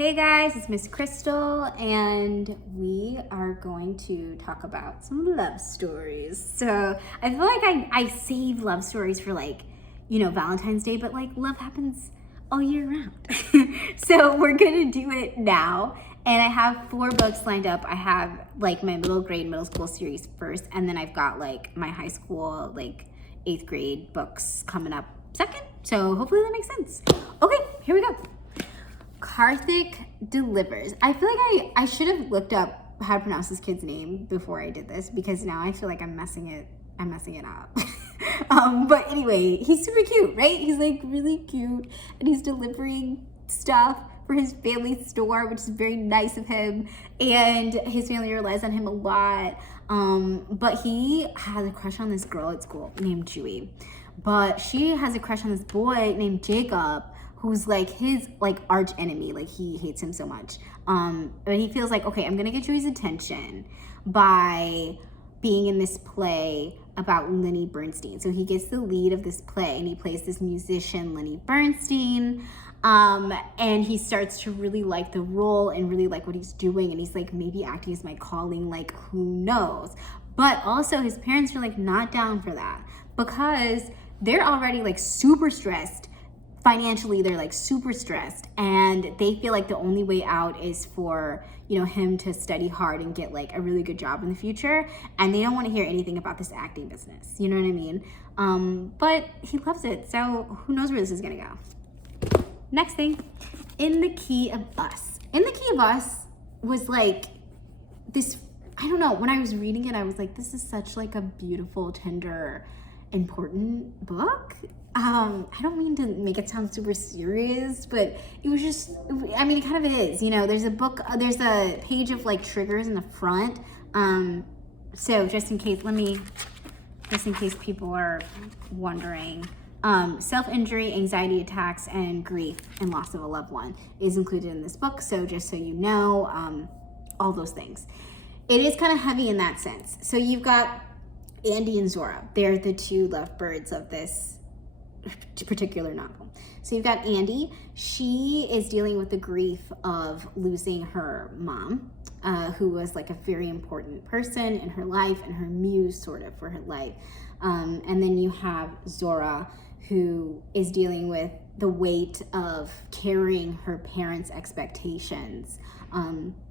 Hey guys, it's Miss Crystal, and we are going to talk about some love stories. So I feel like I save love stories for Valentine's Day, but love happens all year round. So we're gonna do it now. And I have 4 books lined up. I have my middle school series first, and then I've got my high school 8th grade books coming up second. So hopefully that makes sense. Okay, here we go. Karthik Delivers. I feel like I should have looked up how to pronounce this kid's name before I did this, because now I feel like I'm messing it up. But anyway, he's super cute, right? He's really cute, and he's delivering stuff for his family store, which is very nice of him, and his family relies on him a lot. But he has a crush on this girl at school named Chewy, but she has a crush on this boy named Jacob, who's his arch enemy. He hates him so much. But he feels okay, I'm gonna get Joey's attention by being in this play about Lenny Bernstein. So he gets the lead of this play, and he plays this musician, Lenny Bernstein. And he starts to really like the role and really like what he's doing. And he's maybe acting as my calling, who knows? But also his parents are not down for that, because they're already super stressed. Financially, they're super stressed, and they feel the only way out is for him to study hard and get a really good job in the future, and they don't want to hear anything about this acting business, you know what I mean? But he loves it, so who knows where this is gonna go. Next thing, In the Key of Us. In the Key of Us was this, I don't know, when I was reading it, I was this is such a beautiful, tender, important book. I don't mean to make it sound super serious, but it was just, I mean, it kind of is, there's a page of triggers in the front. So just in case people are wondering, self-injury, anxiety attacks, and grief and loss of a loved one is included in this book. So just so you know, all those things. It is kind of heavy in that sense. So you've got Andy and Zora. They're the 2 lovebirds of this particular novel. So you've got Andy. She is dealing with the grief of losing her mom, who was a very important person in her life and her muse sort of for her life. And then you have Zora, who is dealing with the weight of carrying her parents' expectations,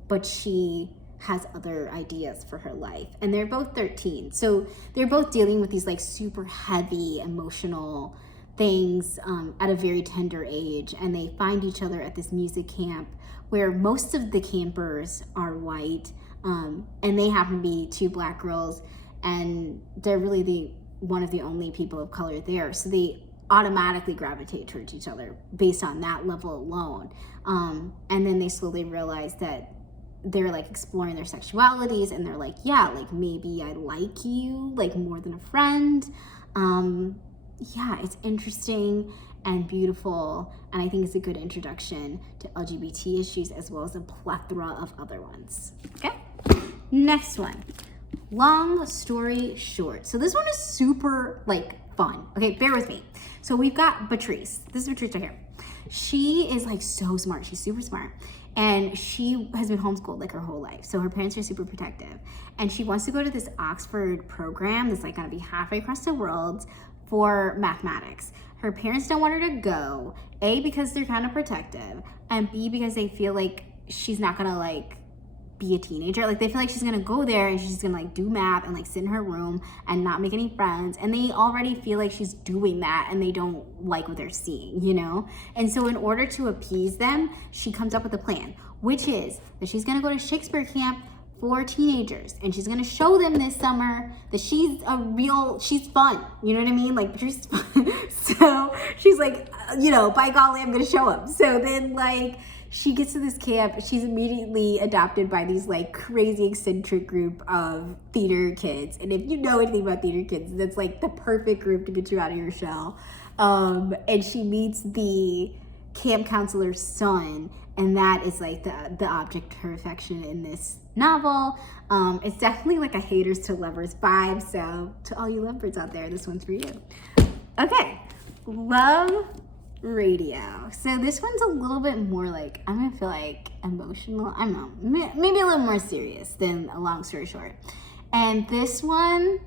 but she has other ideas for her life. And they're both 13. So they're both dealing with these super heavy emotional things at a very tender age. And they find each other at this music camp where most of the campers are white, and they happen to be 2 Black girls, and they're really one of the only people of color there. So they automatically gravitate towards each other based on that level alone. And then they slowly realize that they're exploring their sexualities, and they're yeah, maybe I like you more than a friend. Yeah, it's interesting and beautiful, and I think it's a good introduction to LGBT issues as well as a plethora of other ones. Okay, next one, Long Story Short. So this one is super fun. Okay, bear with me. So we've got Patrice. This is Patrice right here. She is so smart. She's super smart. And she has been homeschooled her whole life. So her parents are super protective. And she wants to go to this Oxford program that's gonna be halfway across the world for mathematics. Her parents don't want her to go, A, because they're kind of protective, and B, because they feel she's not gonna be a teenager. They feel she's gonna go there and she's gonna do math and sit in her room and not make any friends. And they already feel she's doing that, and they don't like what they're seeing, And so in order to appease them, she comes up with a plan, which is that she's gonna go to Shakespeare camp for teenagers, and she's gonna show them this summer that she's fun. You know what I mean? Patrice is fun. So she's by golly, I'm gonna show them. So then she gets to this camp, she's immediately adopted by these crazy eccentric group of theater kids. And if you know anything about theater kids, that's the perfect group to get you out of your shell. And she meets the camp counselor's son, and that is the object of her affection in this novel. It's definitely a haters to lovers vibe. So to all you lovebirds out there, this one's for you. Okay, Love radio. So this one's a little bit more like, I'm gonna feel like emotional. I don't know, maybe a little more serious than a long story short. And this one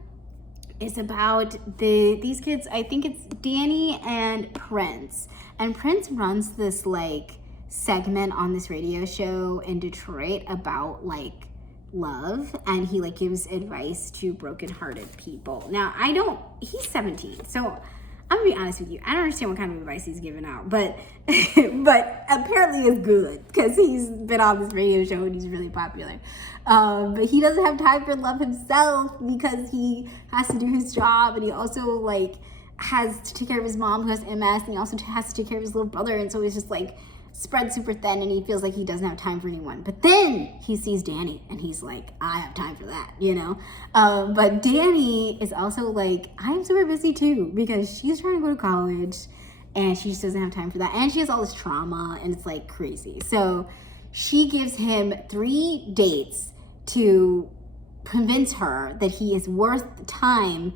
is about these kids. I think it's Danny and Prince. And Prince runs this like segment on this radio show in Detroit about like love, and he like gives advice to brokenhearted people. Now he's 17, so I'm gonna be honest with you, I don't understand what kind of advice he's giving out, but but apparently it's good because he's been on this radio show and he's really popular. But he doesn't have time for love himself because he has to do his job, and he also like has to take care of his mom who has MS, and he also has to take care of his little brother, and so he's just like spread super thin, and he feels like he doesn't have time for anyone. But then he sees Danny and he's like, I have time for that, you know? But Danny is also like, I'm super busy too, because she's trying to go to college and she just doesn't have time for that. And she has all this trauma and it's like crazy. So she gives him 3 dates to convince her that he is worth the time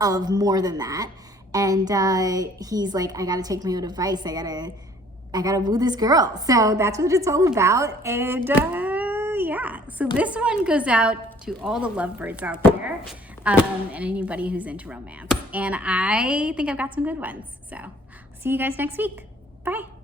of more than that. And he's like, I gotta take my own advice. I gotta woo this girl. So that's what it's all about. And yeah, so this one goes out to all the lovebirds out there, and anybody who's into romance. And I think I've got some good ones. So see you guys next week. Bye.